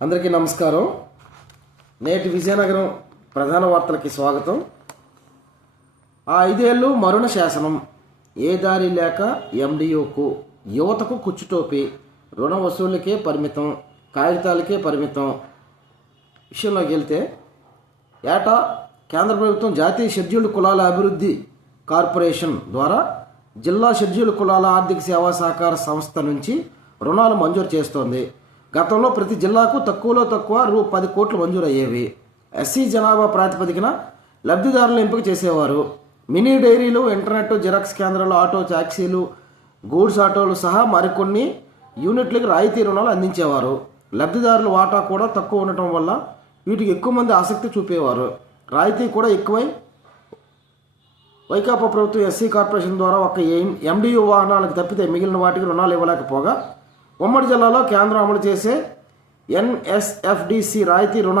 అందరికీ నమస్కారం. నేటి విజయనగరం ప్రధాన వార్తలకి స్వాగతం. ఆ ఐదేళ్ళు మరుణ శాసనం. ఏ దారి లేక ఎండిఓకు యువతకు కుచ్చుటోపి రుణ వసూళ్ళకే పరిమితం కాగితాలకే పరిమితం విషయంలోకి వెళ్తే ఏటా కేంద్ర ప్రభుత్వం జాతీయ షెడ్యూల్డ్ కులాల అభివృద్ధి కార్పొరేషన్ ద్వారా జిల్లా షెడ్యూల్డ్ కులాల ఆర్థిక సేవా సహకార సంస్థ నుంచి రుణాలు మంజూరు చేస్తోంది. గతంలో ప్రతి జిల్లాకు తక్కువలో తక్కువ రూ పది కోట్లు మంజూరయ్యేవి. ఎస్సీ జనాభా ప్రాతిపదికన లబ్ధిదారులను ఎంపిక చేసేవారు. మినీ డైరీలు ఇంటర్నెట్ జిరాక్స్ కేంద్రాలు ఆటో ట్యాక్సీలు గూడ్స్ ఆటోలు సహా మరికొన్ని యూనిట్లకు రాయితీ రుణాలు అందించేవారు. లబ్ధిదారుల వాటా కూడా తక్కువ ఉండటం వల్ల వీటికి ఎక్కువ మంది ఆసక్తి చూపేవారు. రాయితీ కూడా ఎక్కువై వైకాపా ప్రభుత్వం ఎస్సీ కార్పొరేషన్ ద్వారా ఒక ఎండియు వాహనాలకు తప్పితే మిగిలిన వాటికి రుణాలు ఇవ్వలేకపోగా ఉమ్మడి జిల్లాలో కేంద్రం అమలు చేసే ఎన్ఎస్ఎఫ్డిసి రాయితీ రుణ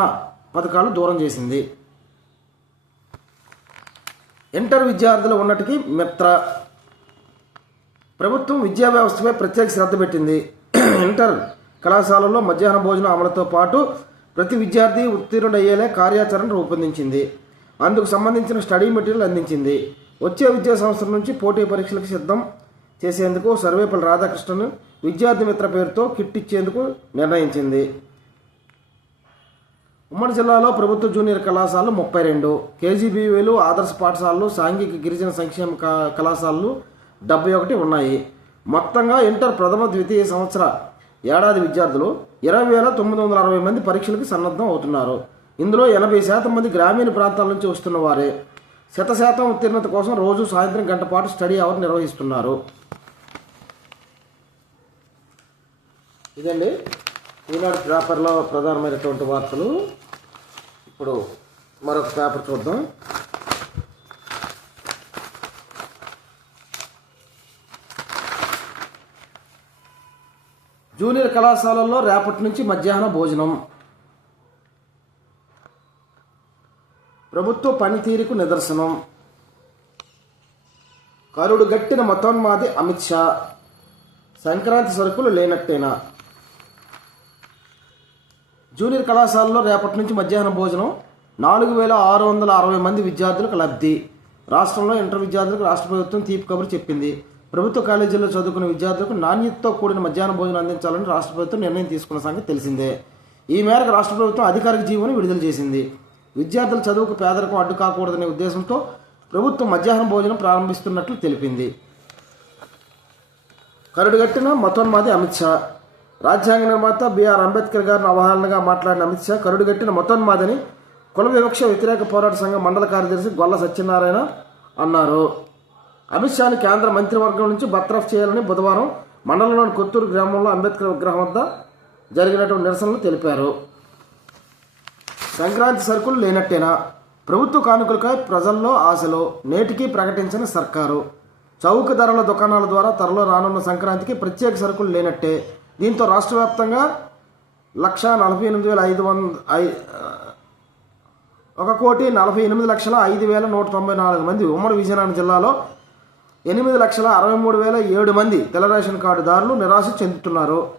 పథకాలు దూరం చేసింది. ఇంటర్ విద్యార్థులు ఉన్నటికి మిత్ర. ప్రభుత్వం విద్యా వ్యవస్థపై ప్రత్యేక శ్రద్ధ పెట్టింది. ఇంటర్ కళాశాలలో మధ్యాహ్న భోజనం అమలుతో పాటు ప్రతి విద్యార్థి ఉత్తీర్ణుడయ్యేలా కార్యాచరణ రూపొందించింది. అందుకు సంబంధించిన స్టడీ మెటీరియల్ అందించింది. వచ్చే విద్యా సంవత్సరం నుంచి పోటీ పరీక్షలకు సిద్ధం చేసేందుకు సర్వేపల్లి రాధాకృష్ణను విద్యార్థి మిత్ర పేరుతో కిట్ ఇచ్చేందుకు నిర్ణయించింది. ఉమ్మడి జిల్లాలో ప్రభుత్వ జూనియర్ కళాశాలలు ముప్పై రెండు కేజీబీవీలు ఆదర్శ పాఠశాలలు సాంఘిక గిరిజన సంక్షేమ క- కళాశాలలు డెబ్బై ఒకటి ఉన్నాయి. మొత్తంగా ఇంటర్ ప్రథమ ద్వితీయ సంవత్సర ఏడాది విద్యార్థులు ఇరవై వేల తొమ్మిది వందల అరవై మంది పరీక్షలకు సన్నద్ధం అవుతున్నారు. ఇందులో ఎనభై శాతం మంది గ్రామీణ ప్రాంతాల నుంచి వస్తున్న వారే. శత శాతం ఉత్తీర్ణత కోసం రోజు సాయంత్రం గంట పాటు స్టడీ అవర్ నిర్వహిస్తున్నారు. ఇదండి. ఈనాడు పేపర్లో ప్రధానమైనటువంటి వార్తలు. ఇప్పుడు మరొక పేపర్ చూద్దాం. జూనియర్ కళాశాలల్లో రేపటి నుంచి మధ్యాహ్న భోజనం. ప్రభుత్వ పనితీరుకు నిదర్శనం. కరుడు గట్టిన మతోన్మాది అమిత్ షా. సంక్రాంతి సరుకులు లేనట్టేనా? జూనియర్ కళాశాలలో రేపటి నుంచి మధ్యాహ్నం భోజనం నాలుగు వేల ఆరు వందల అరవై మంది విద్యార్థులకు లబ్ధి. రాష్ట్రంలో ఇంటర్ విద్యార్థులకు రాష్ట్ర ప్రభుత్వం తీపి కబురు చెప్పింది. ప్రభుత్వ కాలేజీల్లో చదువుకునే విద్యార్థులకు నాణ్యతతో కూడిన మధ్యాహ్న భోజనం అందించాలని రాష్ట్ర ప్రభుత్వం నిర్ణయం తీసుకున్న సంగతి తెలిసిందే. ఈ మేరకు రాష్ట్ర ప్రభుత్వం అధికారిక జీవోని విడుదల చేసింది. విద్యార్థుల చదువుకు పేదరికం అడ్డు కాకూడదనే ఉద్దేశంతో ప్రభుత్వం మధ్యాహ్నం భోజనం ప్రారంభిస్తున్నట్లు తెలిపింది. కరుడుగట్టిన మతోన్మాది అమిత్ షా రాజ్యాంగ నిర్మాత బిఆర్ అంబేద్కర్ గారిని అవహేళనగా మాట్లాడిన అమిత్ షా కరుడుగట్టిన మొత్తన్మాదని కుల వివక్ష వ్యతిరేక పోరాట సంఘం మండల కార్యదర్శి గొల్ల సత్యనారాయణ అన్నారు. అమిత్ షాను కేంద్ర మంత్రివర్గం నుంచి బర్తరఫ్ చేయాలని బుధవారం మండలంలోని కొత్తూరు గ్రామంలో అంబేద్కర్ విగ్రహం వద్ద జరిగినటువంటి నిరసనలు తెలిపారు. సంక్రాంతి సరుకులు లేనట్టేనా? ప్రభుత్వ కానుకలపై ప్రజల్లో ఆశలు నేటికి ప్రకటించిన సర్కారు. చౌక ధరల దుకాణాల ద్వారా త్వరలో రానున్న సంక్రాంతికి ప్రత్యేక సరుకులు లేనట్టే. దీంతో రాష్ట్ర వ్యాప్తంగా లక్ష నలభై ఎనిమిది వేల ఐదు వంద ఐ- ఒక కోటి నలభై ఎనిమిది లక్షల ఐదు వేల నూట తొంభై నాలుగు మంది ఉమ్మడి విజయనగరం జిల్లాలో ఎనిమిది లక్షల అరవై మూడు వేల ఏడు మంది తెల్ల రేషన్ కార్డుదారులు నిరాశ చెందుతున్నారు.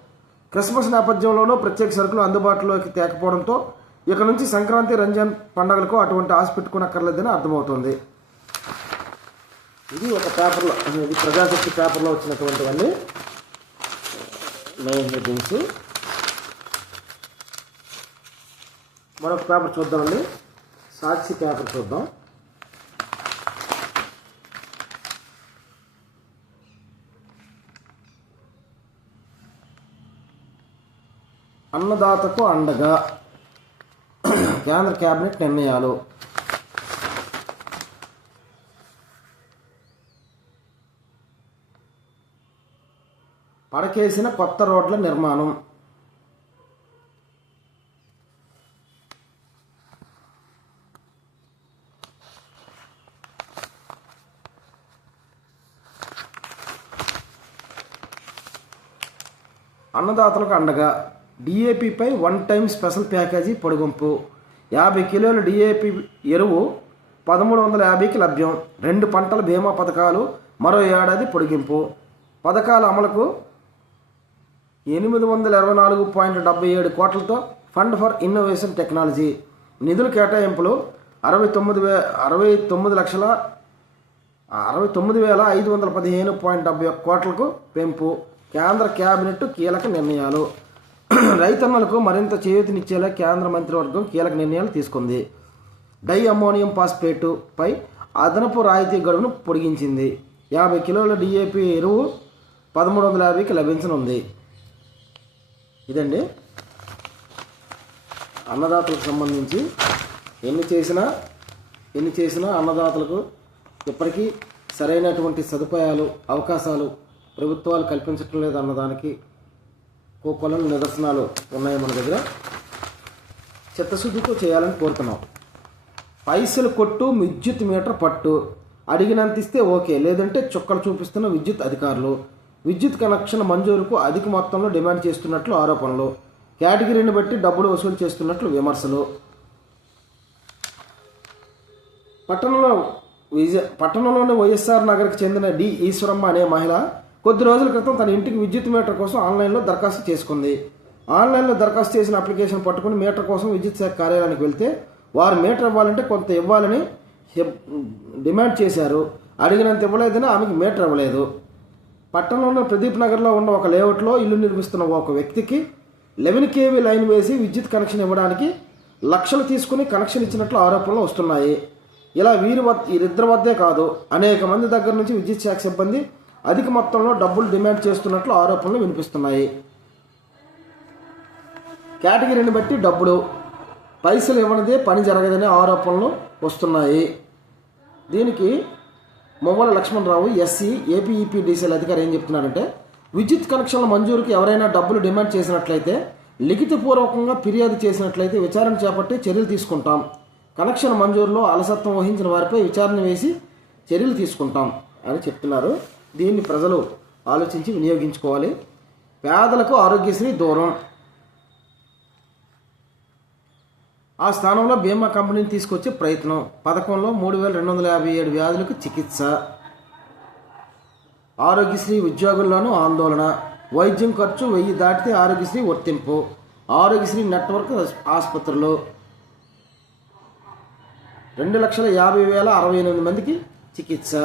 క్రిస్మస్ నేపథ్యంలోనూ ప్రత్యేక సరుకులు అందుబాటులోకి తేకపోవడంతో ఇక నుంచి సంక్రాంతి రంజాన్ పండుగలకు అటువంటి ఆశ పెట్టుకునక్కర్లేదని అర్థమవుతుంది. ఇది ఒక పేపర్లో ఇది ప్రజాశక్తి పేపర్లో వచ్చినటువంటివన్నీ. మెయిన్ హెడ్డింగ్స్ మరొక పేపర్ చూద్దామండి. సాక్షి పేపర్ చూద్దాం. అన్నదాతకు అండగా కేంద్ర కేబినెట్ నిర్ణయాలు. పడకేసిన కొత్త రోడ్ల నిర్మాణం. అన్నదాతలకు అండగా డిఏపిపై వన్ టైం స్పెషల్ ప్యాకేజీ పొడిగింపు. యాభై కిలోల డిఏపి ఎరువు పదమూడు వందల యాభైకి లభ్యం. రెండు పంటల బీమా పథకాలు మరో ఏడాది పొడిగింపు. పథకాల అమలుకు ఎనిమిది వందల ఇరవై నాలుగు పాయింట్ డెబ్బై ఏడు కోట్లతో ఫండ్ ఫర్ ఇన్నోవేషన్ టెక్నాలజీ. నిధుల కేటాయింపులు అరవై తొమ్మిది వే అరవై తొమ్మిది లక్షల అరవై తొమ్మిది వేల ఐదు వందల పదిహేను పాయింట్ డెబ్బై ఒక్క కోట్లకు పెంపు. కేంద్ర కేబినెట్ కీలక నిర్ణయాలు. రైతన్నలకు మరింత చేయూతనిచ్చేలా కేంద్ర మంత్రివర్గం కీలక నిర్ణయాలు తీసుకుంది. డై అమ్మోనియం ఫాస్ఫేటు పై అదనపు రాయితీ గడువును పొడిగించింది. యాభై కిలోల డిఏపి ఎరువు పదమూడు వందల యాభైకి లభించనుంది. ఇదండి. అన్నదాతలకు సంబంధించి ఎన్ని చేసినా ఎన్ని చేసినా అన్నదాతలకు ఇప్పటికీ సరైనటువంటి సదుపాయాలు అవకాశాలు ప్రభుత్వాలు కల్పించటం లేదు అన్నదానికి. కోకొలం నిదర్శనాలు ఉన్నాయి మన దగ్గర. చిత్తశుద్ధితో చేయాలని కోరుతున్నాం. పైసలు కొట్టు విద్యుత్ మీటర్ పట్టు. అడిగినంత ఇస్తే ఓకే. లేదంటే చుక్కలు చూపిస్తున్న విద్యుత్ అధికారులు విద్యుత్ కనెక్షన్ మంజూరుకు అధిక మొత్తంలో డిమాండ్ చేస్తున్నట్లు ఆరోపణలు. కేటగిరీని బట్టి డబ్బులు వసూలు చేస్తున్నట్లు విమర్శలు. పట్టణంలో విజయ పట్టణంలోని వైఎస్ఆర్ నగర్కి చెందిన డి ఈశ్వరమ్మ అనే మహిళ కొద్ది రోజుల క్రితం తన ఇంటికి విద్యుత్ మీటర్ కోసం ఆన్లైన్లో దరఖాస్తు చేసుకుంది. ఆన్లైన్లో దరఖాస్తు చేసిన అప్లికేషన్ పట్టుకుని మీటర్ కోసం విద్యుత్ శాఖ కార్యాలయానికి వెళ్తే వారు మీటర్ ఇవ్వాలంటే కొంత ఇవ్వాలని డిమాండ్ చేశారు. అడిగినంత ఇవ్వలేదని ఆమెకి మీటర్ ఇవ్వలేదు. పట్టణంలో ప్రదీప్ నగర్లో ఉన్న ఒక లేఅవుట్లో ఇల్లు నిర్మిస్తున్న ఒక వ్యక్తికి లెవెన్ కేవీ లైన్ వేసి విద్యుత్ కనెక్షన్ ఇవ్వడానికి లక్షలు తీసుకుని కనెక్షన్ ఇచ్చినట్లు ఆరోపణలు వస్తున్నాయి. ఇలా వీరి వద్ద వీరిద్దరి వద్దే కాదు అనేక మంది దగ్గర నుంచి విద్యుత్ శాఖ సిబ్బంది అధిక మొత్తంలో డబ్బులు డిమాండ్ చేస్తున్నట్లు ఆరోపణలు వినిపిస్తున్నాయి. కేటగిరీని బట్టి డబ్బులు పైసలు ఇవ్వనిదే పని జరగదనే ఆరోపణలు వస్తున్నాయి. దీనికి మొవ్వల లక్ష్మణరావు ఎస్సీ ఏపీఈపీ డీసీల అధికారి ఏం చెప్తున్నారంటే విద్యుత్ కనెక్షన్ల మంజూరుకి ఎవరైనా డబ్బులు డిమాండ్ చేసినట్లయితే లిఖితపూర్వకంగా ఫిర్యాదు చేసినట్లయితే విచారణ చేపట్టి చర్యలు తీసుకుంటాం. కనెక్షన్ మంజూరులో అలసత్వం వహించిన వారిపై విచారణ వేసి చర్యలు తీసుకుంటాం అని చెప్తున్నారు. దీన్ని ప్రజలు ఆలోచించి వినియోగించుకోవాలి. పేదలకు ఆరోగ్యశ్రీ దూరం. ఆ స్థానంలో బీమా కంపెనీని తీసుకొచ్చే ప్రయత్నం. పథకంలో మూడు వేల రెండు వందల యాభై ఏడు వ్యాధులకు చికిత్స. ఆరోగ్యశ్రీ ఉద్యోగుల్లోనూ ఆందోళన. వైద్యం ఖర్చు వెయ్యి దాటితే ఆరోగ్యశ్రీ వర్తింపు. ఆరోగ్యశ్రీ నెట్వర్క్ ఆసుపత్రులు. రెండు లక్షల యాభై వేల అరవై ఎనిమిది మందికి చికిత్స.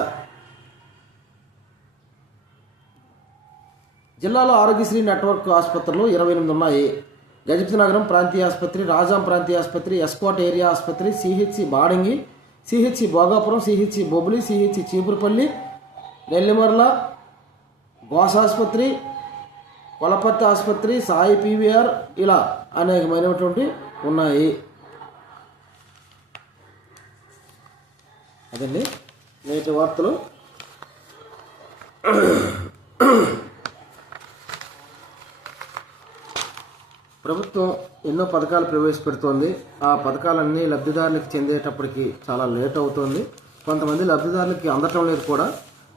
జిల్లాలో ఆరోగ్యశ్రీ నెట్వర్క్ ఆసుపత్రులు ఇరవై ఎనిమిది ఉన్నాయి. గజపతి నగరం ప్రాంతీయ ఆసుపత్రి రాజాం ప్రాంతీయ ఆసుపత్రి ఎస్కోట్ ఏరియా ఆసుపత్రి C H C Badangi C H C Bhogapuram C H C Bobbili C H C Cheepurupalli Nellimarla Gosha ఆసుపత్రి కొలపత్తి ఆసుపత్రి సాయి పీవీఆర్ ఇలా అనేకమైనటువంటి ఉన్నాయి. అదండి నేటి వార్తలు. ప్రభుత్వం ఎన్నో పథకాలు ప్రవేశపెడుతోంది. ఆ పథకాలన్నీ లబ్ధిదారులకు చెందేటప్పటికి చాలా లేట్ అవుతోంది. కొంతమంది లబ్ధిదారులకి అందటం లేదు కూడా.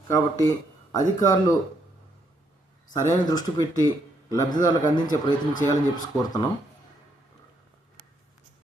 కాబట్టి అధికారులు సరైన దృష్టి పెట్టి లబ్ధిదారులకు అందించే ప్రయత్నం చేయాలని చెప్పి కోరుతున్నాం.